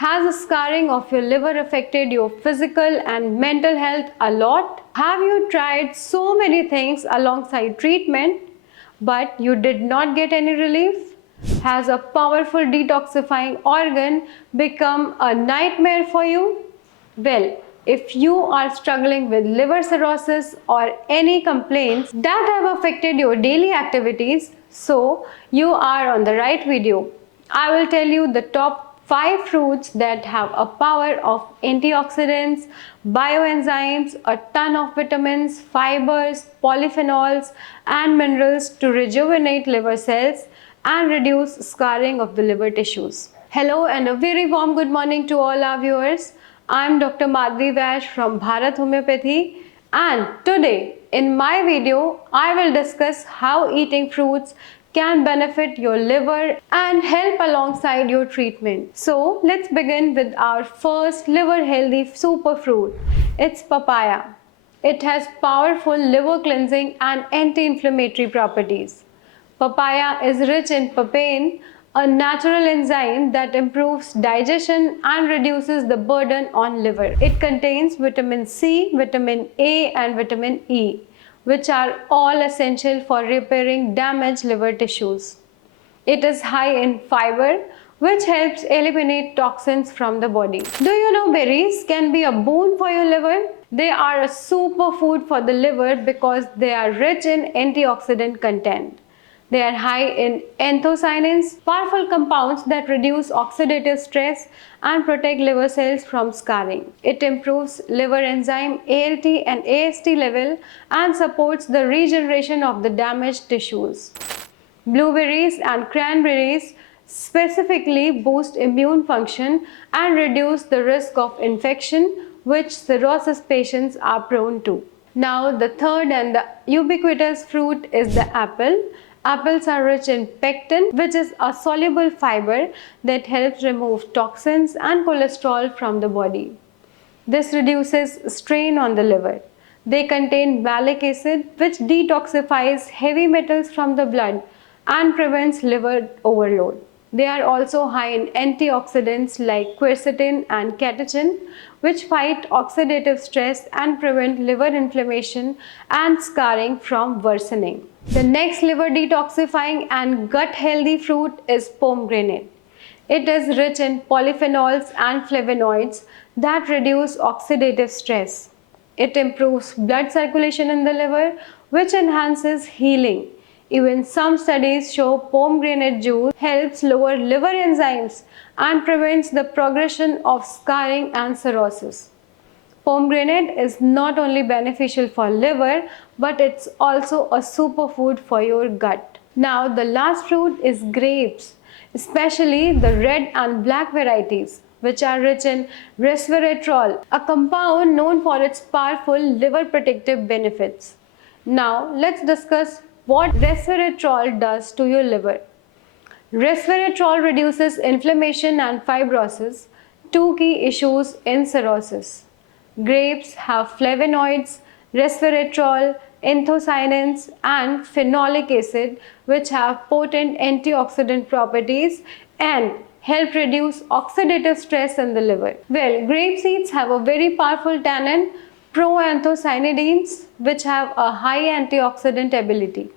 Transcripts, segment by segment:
Has scarring of your liver affected your physical and mental health a lot? Have you tried so many things alongside treatment, but you did not get any relief? Has a powerful detoxifying organ become a nightmare for you? Well, if you are struggling with liver cirrhosis or any complaints that have affected your daily activities, so you are on the right video. I will tell you the top 5 fruits that have a power of antioxidants, bioenzymes, a ton of vitamins, fibers, polyphenols, and minerals to rejuvenate liver cells and reduce scarring of the liver tissues. Hello and a very warm good morning to all our viewers. I am Dr. Madhvi Vash from Bharat Homeopathy, and today in my video I will discuss how eating fruits can benefit your liver and help alongside your treatment. So let's begin with our first liver healthy superfruit. It's papaya. It has powerful liver cleansing and anti-inflammatory properties. Papaya is rich in papain, a natural enzyme that improves digestion and reduces the burden on liver. It contains vitamin C, vitamin A, and vitamin E, which are all essential for repairing damaged liver tissues. It is high in fiber, which helps eliminate toxins from the body. Do you know berries can be a boon for your liver? They are a superfood for the liver because they are rich in antioxidant content. They are high in anthocyanins, powerful compounds that reduce oxidative stress and protect liver cells from scarring. It improves liver enzyme ALT and AST level and supports the regeneration of the damaged tissues. Blueberries and cranberries specifically boost immune function and reduce the risk of infection, which cirrhosis patients are prone to. Now, the third and the ubiquitous fruit is the apple. Apples are rich in pectin, which is a soluble fiber that helps remove toxins and cholesterol from the body. This reduces strain on the liver. They contain malic acid, which detoxifies heavy metals from the blood and prevents liver overload. They are also high in antioxidants like quercetin and catechin, which fight oxidative stress and prevent liver inflammation and scarring from worsening. The next liver detoxifying and gut healthy fruit is pomegranate. It is rich in polyphenols and flavonoids that reduce oxidative stress. It improves blood circulation in the liver, which enhances healing. Even some studies show pomegranate juice helps lower liver enzymes and prevents the progression of scarring and cirrhosis. Pomegranate is not only beneficial for liver, but it's also a superfood for your gut. Now, the last fruit is grapes, especially the red and black varieties, which are rich in resveratrol, a compound known for its powerful liver protective benefits. Now, let's discuss what resveratrol does to your liver. Resveratrol reduces inflammation and fibrosis, two key issues in cirrhosis. Grapes have flavonoids, resveratrol, anthocyanins, and phenolic acid, which have potent antioxidant properties and help reduce oxidative stress in the liver. Well, grape seeds have a very powerful tannin, proanthocyanidins, which have a high antioxidant ability.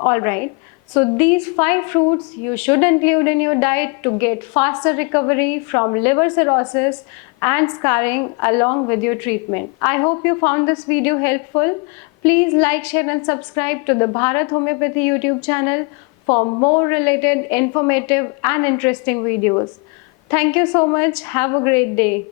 Alright, so these 5 fruits you should include in your diet to get faster recovery from liver cirrhosis and scarring along with your treatment. I hope you found this video helpful. Please like, share and subscribe to the Bharat Homeopathy YouTube channel for more related, informative and interesting videos. Thank you so much. Have a great day.